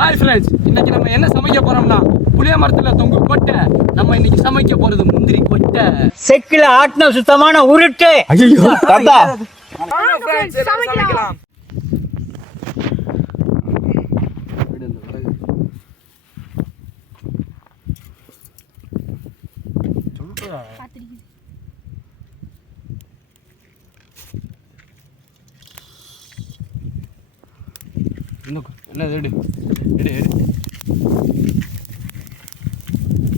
Hi friends இன்னைக்கு நம்ம என்ன சமைக்க போறோம்னா புளிய மரத்துல தொங்கு கொட்டை நம்ம இன்னைக்கு சமைக்க போறது முந்திரி கொட்டை. செக்கில ஆட்டின சுத்தமான உருட்டு. ஐயோ தாத்தா சமைக்கலாம். இன்னும் என்ன எடு எடு.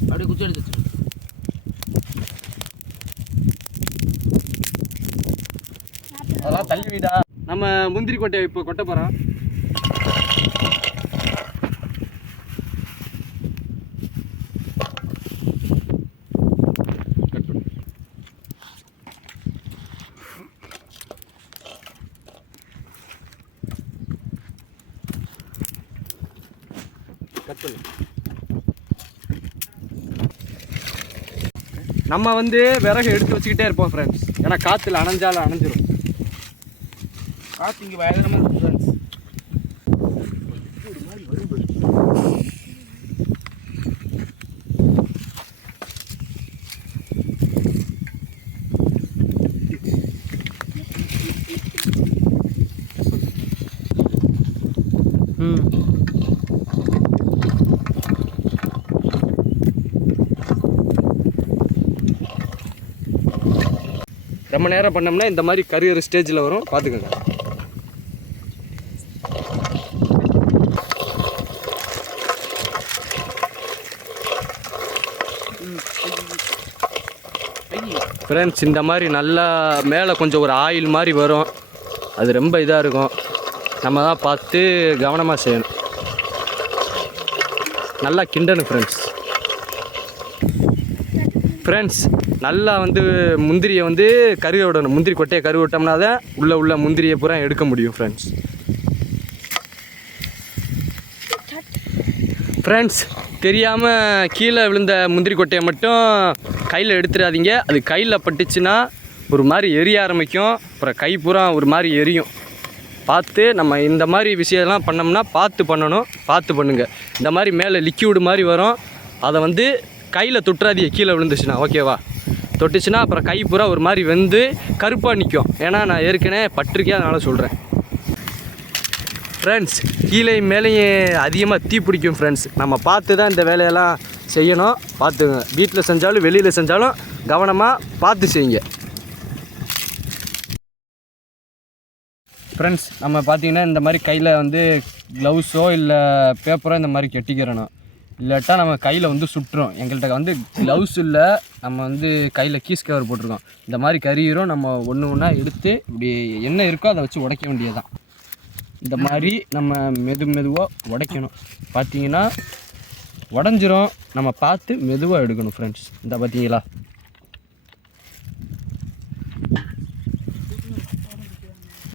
எடு அப்படியே குச்சி எடுத்து. அதெல்லாம் தள்ளி விடா. நம்ம முந்திரி கொட்டையை இப்போ கொட்ட போறோம். கட் பண்ணு. நம்ம வந்து விறகு எடுத்து வச்சுக்கிட்டே இருப்போம் ஃப்ரெண்ட்ஸ் ஏன்னா காற்றுல அணைஞ்சாலும் அணைஞ்சிரும். காற்று இங்கே பயங்கரமா இருக்கு ஃப்ரெண்ட்ஸ் ரொம்ப நேரம் பண்ணோம்னா இந்த மாதிரி கரியர் ஸ்டேஜில் வரும். பார்த்துக்கோங்க. ஃப்ரெண்ட்ஸ் இந்த மாதிரி நல்லா மேலே கொஞ்சம் ஒரு ஆயில் மாதிரி வரும். அது ரொம்ப இதாக இருக்கும். நம்ம தான் பார்த்து கவனமாக செய்யணும். நல்லா கிண்டணும் ஃப்ரெண்ட்ஸ் ஃப்ரெண்ட்ஸ் நல்லா வந்து முந்திரியை வந்து கருக விடணும். முந்திரி கொட்டையை கருக விட்டோம்னா தான் உள்ளே உள்ள முந்திரியை பூரா எடுக்க முடியும் ஃப்ரெண்ட்ஸ் ஃப்ரெண்ட்ஸ் தெரியாமல் கீழே விழுந்த முந்திரி கொட்டையை மட்டும் கையில் எடுத்துடாதீங்க. அது கையில் பட்டுச்சுன்னா ஒரு மாதிரி எரிய ஆரம்பிக்கும். அப்புறம் கை பூரா ஒரு மாதிரி எரியும். பார்த்து நம்ம இந்த மாதிரி விஷயம்லாம் பண்ணோம்னா பார்த்து பண்ணணும். பார்த்து பண்ணுங்கள் இந்த மாதிரி மேலே லிக்யூடு மாதிரி வரும். அதை வந்து கையில் தொட்டுறாதீங்க. கீழே விழுந்துச்சுன்னா ஓகேவா தொட்டுச்சுன்னா அப்புறம் கை பூரா ஒரு மாதிரி வெந்து கருப்பாக நிற்கும் ஏன்னா நான் ஏற்கனவே பட்டிருக்கேன் அதனால் சொல்கிறேன் ஃப்ரெண்ட்ஸ் கீழே மேலேயும் அதிகமாக தீ பிடிக்கும் ஃப்ரெண்ட்ஸ் நம்ம பார்த்து தான் இந்த வேலையெல்லாம் செய்யணும். பார்த்துங்க. வீட்டில் செஞ்சாலும் வெளியில் செஞ்சாலும் கவனமாக பார்த்து செய்யுங்க. ஃப்ரெண்ட்ஸ் நம்ம பார்த்தீங்கன்னா இந்த மாதிரி கையில் வந்து க்ளவுஸோ இல்லை பேப்பரோ இந்த மாதிரி கெட்டிக்கிறணும். இல்லாட்டா நம்ம கையில் வந்து சுட்டுரும். எங்கள்கிட்ட வந்து க்ளவுஸ் இல்லை நம்ம வந்து கையில் கீஸ் கவர் போட்டிருக்கோம். இந்த மாதிரி கரியிரும் நம்ம ஒன்று ஒன்றா எடுத்து இப்படி என்ன இருக்கோ அதை வச்சு உடைக்க வேண்டியதுதான். இந்த மாதிரி நம்ம மெது மெதுவாக உடைக்கணும். பார்த்தீங்கன்னா உடஞ்சிரும். நம்ம பார்த்து மெதுவாக எடுக்கணும் ஃப்ரெண்ட்ஸ் இந்த பார்த்தீங்களா